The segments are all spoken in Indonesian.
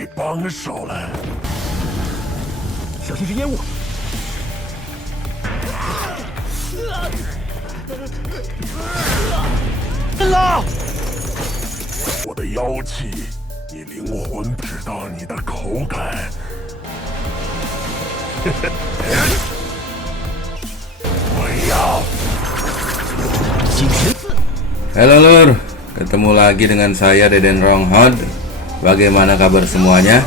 来帮手了。小心是烟雾！了！我的妖气，你灵魂知道你的口感。我要。 Halo lur, ketemu lagi dengan saya Deden Ronghod. Bagaimana kabar semuanya?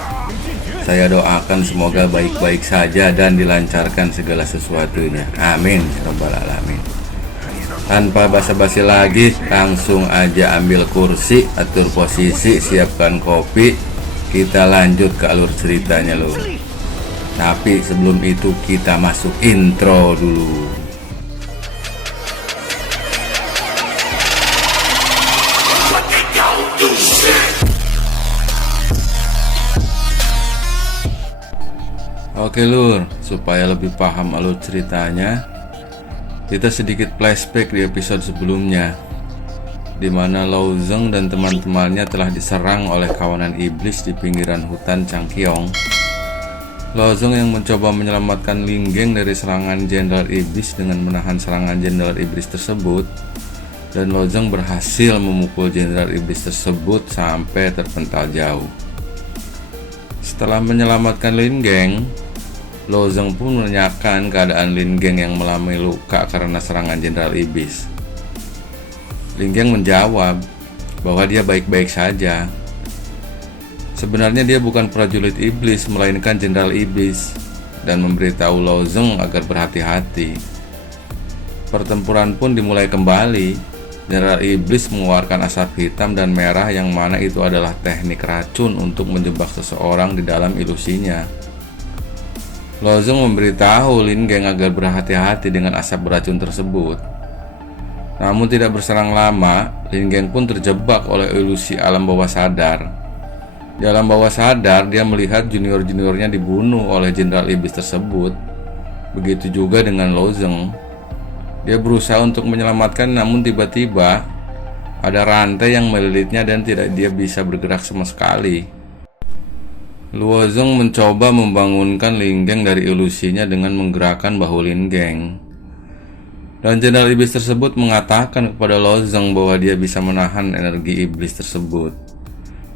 Saya doakan semoga baik-baik saja dan dilancarkan segala sesuatunya. Amin, ya rabbal alamin. Tanpa basa-basi lagi, langsung aja ambil kursi, atur posisi, siapkan kopi. Kita lanjut ke alur ceritanya lur. Tapi sebelum itu kita masuk intro dulu. Oke lur, supaya lebih paham alur ceritanya, kita sedikit flashback di episode sebelumnya, di mana Lao Zeng dan teman-temannya telah diserang oleh kawanan iblis di pinggiran hutan Changqiong. Lao Zeng yang mencoba menyelamatkan Lin Geng dari serangan Jenderal Iblis dengan menahan serangan Jenderal Iblis tersebut, dan Lao Zeng berhasil memukul Jenderal Iblis tersebut sampai terpental jauh. Setelah menyelamatkan Lin Geng, Lao Zeng pun menanyakan keadaan Lin Geng yang mengalami luka karena serangan Jenderal Iblis. Lin Geng menjawab bahwa dia baik-baik saja. Sebenarnya dia bukan prajurit iblis, melainkan Jenderal Iblis, dan memberitahu Lao Zeng agar berhati-hati. Pertempuran pun dimulai kembali. Jenderal Iblis mengeluarkan asap hitam dan merah yang mana itu adalah teknik racun untuk menjebak seseorang di dalam ilusinya. Lao Zeng memberitahu Lin Geng agar berhati-hati dengan asap beracun tersebut. Namun tidak berselang lama, Lin Geng pun terjebak oleh ilusi alam bawah sadar. Di alam bawah sadar, dia melihat junior-juniornya dibunuh oleh Jenderal Iblis tersebut. Begitu juga dengan Lao Zeng. Dia berusaha untuk menyelamatkan, namun tiba-tiba ada rantai yang melilitnya dan tidak dia bisa bergerak sama sekali. Luo Zeng mencoba membangunkan Lin Geng dari ilusinya dengan menggerakkan bahu Lin Geng. Dan Jenderal Iblis tersebut mengatakan kepada Lao Zeng bahwa dia bisa menahan energi iblis tersebut.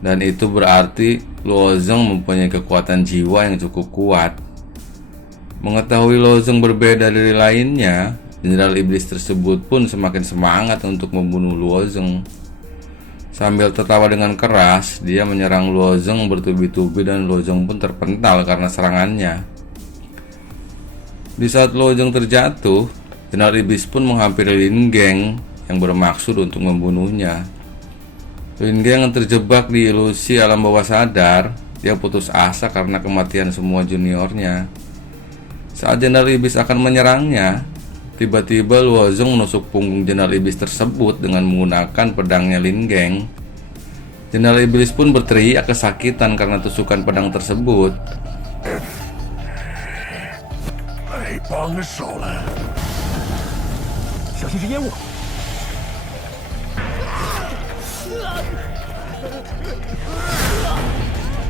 Dan itu berarti Luo Zeng mempunyai kekuatan jiwa yang cukup kuat. Mengetahui Lao Zeng berbeda dari lainnya, Jenderal Iblis tersebut pun semakin semangat untuk membunuh Luo Zeng. Sambil tertawa dengan keras, dia menyerang Luo Zeng bertubi-tubi dan Luo Zeng pun terpental karena serangannya. Di saat Luo Zeng terjatuh, Jenderal Iblis pun menghampiri Lin Geng yang bermaksud untuk membunuhnya. Lin Geng yang terjebak di ilusi alam bawah sadar, dia putus asa karena kematian semua juniornya. Saat Jenderal Iblis akan menyerangnya, tiba-tiba Luo Zeng menusuk punggung Jenderal Iblis tersebut dengan menggunakan pedangnya Lin Geng. Jenderal Iblis pun berteriak kesakitan karena tusukan pedang tersebut. 来帮手了。小心是烟雾！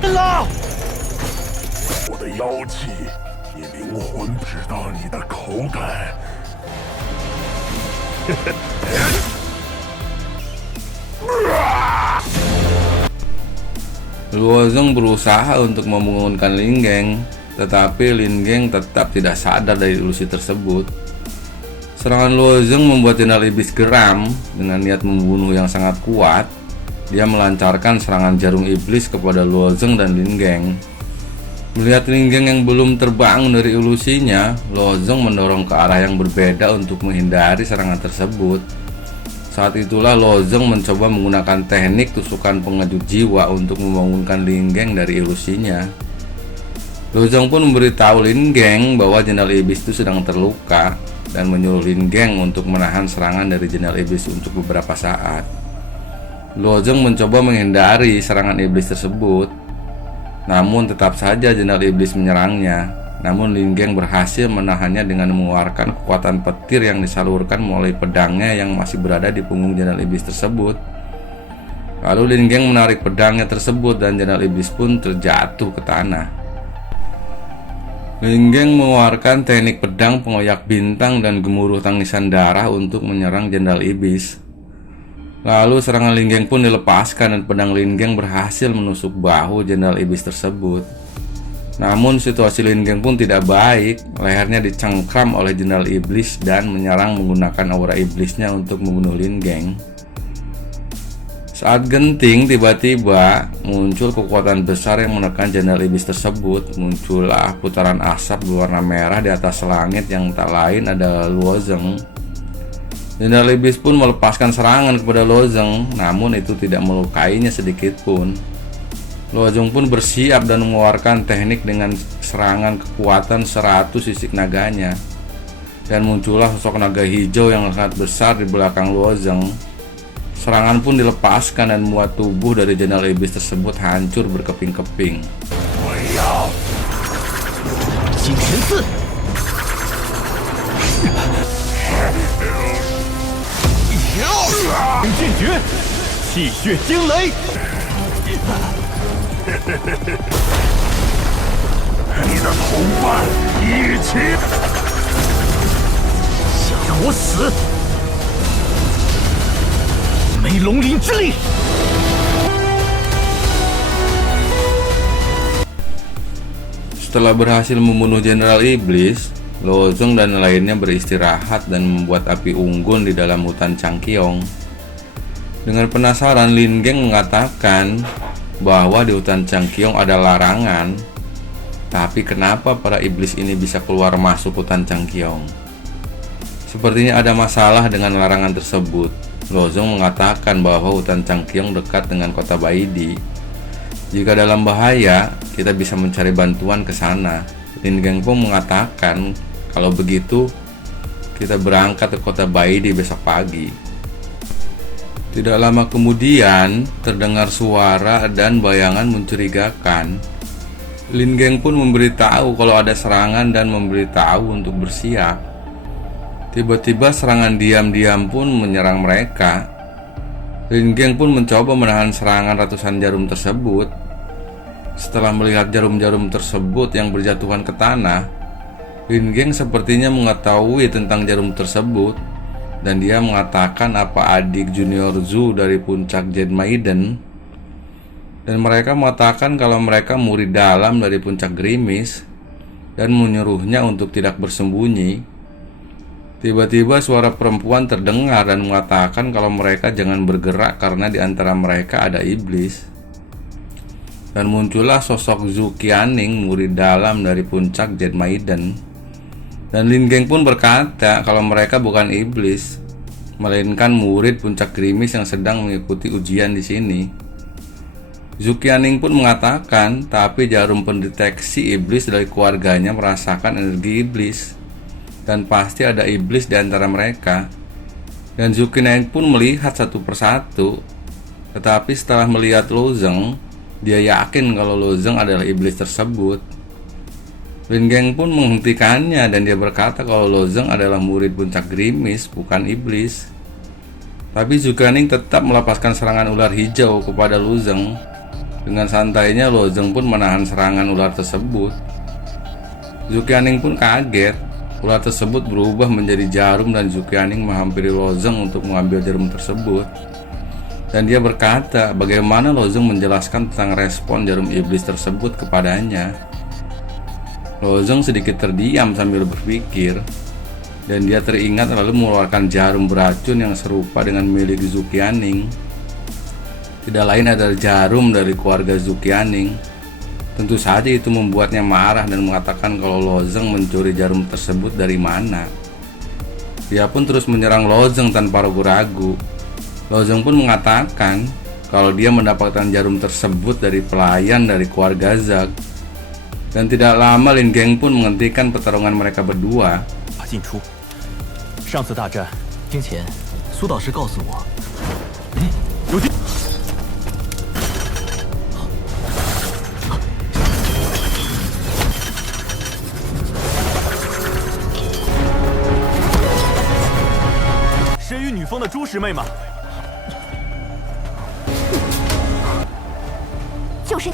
了！我的妖气，你灵魂知道你的口感。 Luo Zeng berusaha untuk membangunkan Lin Geng, tetapi Lin Geng tetap tidak sadar dari ilusi tersebut. Serangan Luo Zeng membuat Jenderal Iblis geram. Dengan niat membunuh yang sangat kuat, dia melancarkan serangan jarum iblis kepada Luo Zeng dan Lin Geng. Melihat Lin Geng yang belum terbangun dari ilusinya, Luo Zeng mendorong ke arah yang berbeda untuk menghindari serangan tersebut. Saat itulah Luo Zeng mencoba menggunakan teknik tusukan pengejut jiwa untuk membangunkan Lin Geng dari ilusinya. Luo Zeng pun memberitahu Lin Geng bahwa Jenderal Iblis itu sedang terluka dan menyuruh Lin Geng untuk menahan serangan dari Jenderal Iblis untuk beberapa saat. Luo Zeng mencoba menghindari serangan iblis tersebut. Namun tetap saja Jenderal Iblis menyerangnya. Namun Lin Geng berhasil menahannya dengan mengeluarkan kekuatan petir yang disalurkan melalui pedangnya yang masih berada di punggung Jenderal Iblis tersebut. Lalu Lin Geng menarik pedangnya tersebut dan Jenderal Iblis pun terjatuh ke tanah. Lin Geng mengeluarkan teknik pedang pengoyak bintang dan gemuruh tangisan darah untuk menyerang Jenderal Iblis. Lalu serangan Lin Geng pun dilepaskan dan pedang Lin Geng berhasil menusuk bahu Jenderal Iblis tersebut. Namun situasi Lin Geng pun tidak baik, lehernya dicengkram oleh Jenderal Iblis dan menyerang menggunakan aura iblisnya untuk membunuh Lin Geng. Saat genting, tiba-tiba muncul kekuatan besar yang menekan Jenderal Iblis tersebut. Muncullah putaran asap berwarna merah di atas langit yang tak lain adalah Luo Zeng. Jenderal Iblis pun melepaskan serangan kepada Luo Zeng, namun itu tidak melukainya sedikit pun. Luo Zeng pun bersiap dan mengeluarkan teknik dengan serangan kekuatan 100 sisik naganya. Dan muncullah sosok naga hijau yang sangat besar di belakang Luo Zeng. Serangan pun dilepaskan dan muat tubuh dari Jenderal Iblis tersebut hancur berkeping-keping. Setelah berhasil membunuh Jenderal Iblis, Luo Zeng dan lainnya beristirahat dan membuat api unggun di dalam hutan Changqiong. Dengan penasaran, Lin Geng mengatakan bahwa di hutan Changqiong ada larangan. Tapi kenapa para iblis ini bisa keluar masuk hutan Changqiong? Sepertinya ada masalah dengan larangan tersebut. Luo Zeng mengatakan bahwa hutan Changqiong dekat dengan kota Baidi. Jika dalam bahaya, kita bisa mencari bantuan ke sana. Lin Geng pun mengatakan kalau begitu kita berangkat ke kota Baidi besok pagi. Tidak lama kemudian terdengar suara dan bayangan mencurigakan. Lin Geng pun memberitahu kalau ada serangan dan memberitahu untuk bersiap. Tiba-tiba serangan diam-diam pun menyerang mereka. Lin Geng pun mencoba menahan serangan ratusan jarum tersebut. Setelah melihat jarum-jarum tersebut yang berjatuhan ke tanah, Lin Geng sepertinya mengetahui tentang jarum tersebut. Dan dia mengatakan apa adik junior Zhu dari puncak Jade Maiden. Dan mereka mengatakan kalau mereka murid dalam dari puncak Gerimis dan menyuruhnya untuk tidak bersembunyi. Tiba-tiba suara perempuan terdengar dan mengatakan kalau mereka jangan bergerak karena di antara mereka ada iblis. Dan muncullah sosok Zhu Qianing, murid dalam dari puncak Jade Maiden. Dan Lin Geng pun berkata kalau mereka bukan iblis, melainkan murid puncak Gerimis yang sedang mengikuti ujian di sini. Zhu Qianing pun mengatakan, tapi jarum pendeteksi iblis dari keluarganya merasakan energi iblis. Dan pasti ada iblis di antara mereka. Dan Zhu Qianing pun melihat satu persatu. Tetapi setelah melihat Luo Zeng, dia yakin kalau Luo Zeng adalah iblis tersebut. Lin Geng pun menghentikannya dan dia berkata kalau Luo Zeng adalah murid puncak Gerimis, bukan iblis. Tapi Zhu Qianing tetap melepaskan serangan ular hijau kepada Luo Zeng. Dengan santainya Luo Zeng pun menahan serangan ular tersebut. Zhu Qianing pun kaget. Ular tersebut berubah menjadi jarum dan Zhu Qianing menghampiri Luo Zeng untuk mengambil jarum tersebut. Dan dia berkata bagaimana Luo Zeng menjelaskan tentang respon jarum iblis tersebut kepadanya. Luo Zeng sedikit terdiam sambil berpikir. Dan dia teringat lalu mengeluarkan jarum beracun yang serupa dengan milik Zhu Qianing. Tidak lain adalah jarum dari keluarga Zhu Qianing. Tentu saja itu membuatnya marah dan mengatakan kalau Luo Zeng mencuri jarum tersebut dari mana. Dia pun terus menyerang Luo Zeng tanpa ragu-ragu. Luo Zeng pun mengatakan kalau dia mendapatkan jarum tersebut dari pelayan dari keluarga Zhag. Dan tidak lama Lin Geng pun menghentikan pertarungan mereka berdua. 就是你。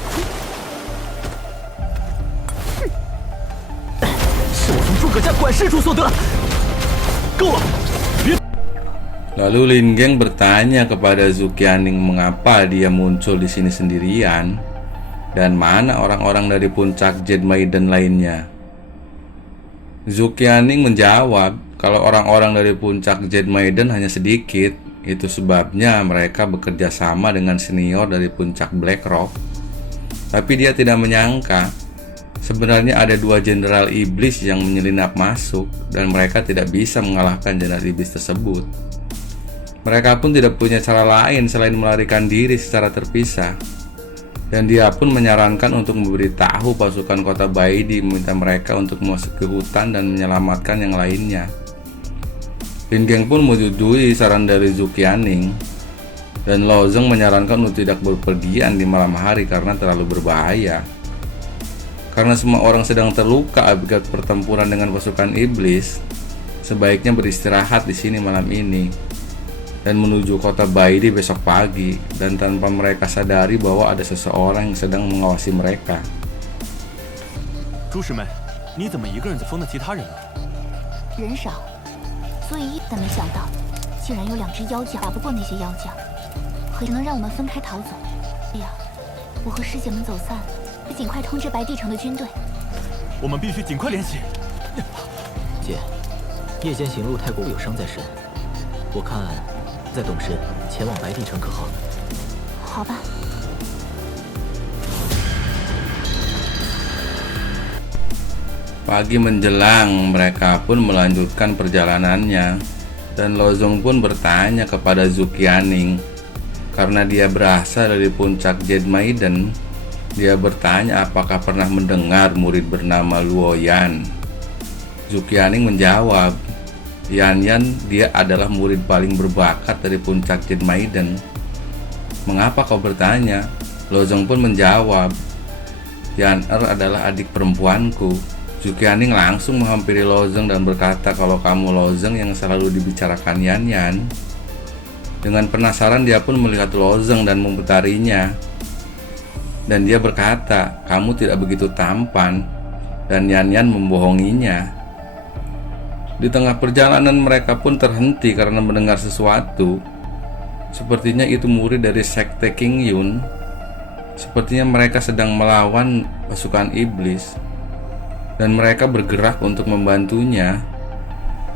是我从诸葛家管事处所得。够了，别。 Lalu Lin Geng bertanya kepada Zuqianing mengapa dia muncul di sini sendirian dan mana orang-orang dari puncak Jade Maiden lainnya. Zuqianing menjawab kalau orang-orang dari puncak Jade Maiden hanya sedikit, itu sebabnya mereka bekerja sama dengan senior dari puncak Black Rock. Tapi dia tidak menyangka sebenarnya ada 2 jenderal iblis yang menyelinap masuk dan mereka tidak bisa mengalahkan jenderal iblis tersebut. Mereka pun tidak punya cara lain selain melarikan diri secara terpisah. Dan dia pun menyarankan untuk memberitahu pasukan kota Baidi meminta mereka untuk masuk ke hutan dan menyelamatkan yang lainnya. Lin Geng pun menyetujui saran dari Zuqianing. Dan Lao Zeng menyarankan untuk tidak berpergian di malam hari karena terlalu berbahaya. Karena semua orang sedang terluka akibat pertempuran dengan pasukan iblis, sebaiknya beristirahat di sini malam ini dan menuju kota Baidi besok pagi, dan tanpa mereka sadari bahwa ada seseorang yang sedang mengawasi mereka. 诸士们，你怎么一个人在疯的其他人呢？人少，所以但没想到，竟然有2只妖将打不过那些妖将，只能让我们分开逃走。哎呀，我和师姐们走散，尽快通知白帝城的军队。我们必须尽快联系。姐，夜间行路太过有伤在身，我看再动身前往白帝城可好？好吧。 Pagi menjelang, mereka pun melanjutkan perjalanannya, dan Lao Zeng pun bertanya kepada Zuqianing. Karena dia berasal dari puncak Jade Maiden, dia bertanya apakah pernah mendengar murid bernama Luo Yan. Zuqianing menjawab, Yan Yan dia adalah murid paling berbakat dari puncak Jade Maiden. Mengapa kau bertanya? Lao Zeng pun menjawab, Yan adalah adik perempuanku. Zuqianing langsung menghampiri Lao Zeng dan berkata kalau kamu Lao Zeng yang selalu dibicarakan Yan Yan. Dengan penasaran dia pun melihat Lao Zeng dan memutarinya. Dan dia berkata, kamu tidak begitu tampan. Dan Yan Yan membohonginya. Di tengah perjalanan mereka pun terhenti karena mendengar sesuatu. Sepertinya itu murid dari sekte King Yun. Sepertinya mereka sedang melawan pasukan iblis. Dan mereka bergerak untuk membantunya.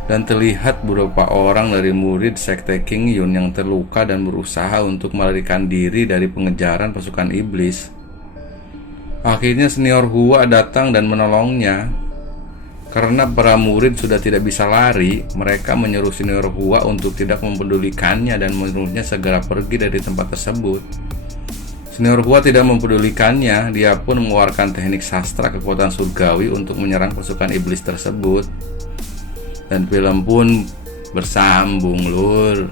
Dan terlihat beberapa orang dari murid sekte King Yun yang terluka dan berusaha untuk melarikan diri dari pengejaran pasukan iblis. Akhirnya senior Hua datang dan menolongnya. Karena para murid sudah tidak bisa lari, mereka menyuruh senior Hua untuk tidak mempedulikannya dan menyuruhnya segera pergi dari tempat tersebut. Senior Hua tidak mempedulikannya, dia pun mengeluarkan teknik sastra kekuatan surgawi untuk menyerang pasukan iblis tersebut. Dan film pun bersambung, Lur.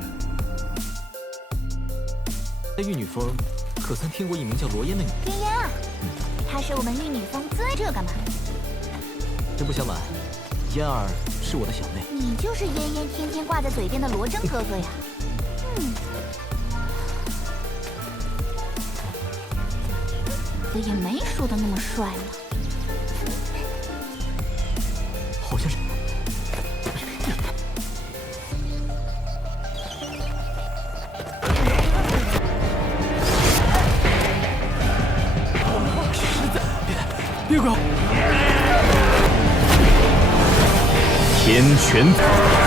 在玉女峰，可曾听过一名叫罗烟的女？云烟啊，她是我们玉女峰最这干嘛？实不相瞒，嫣儿是我的小妹。你就是嫣嫣天天挂在嘴边的罗真哥哥呀？也没说的那么帅呢。好像是。别管我！天拳。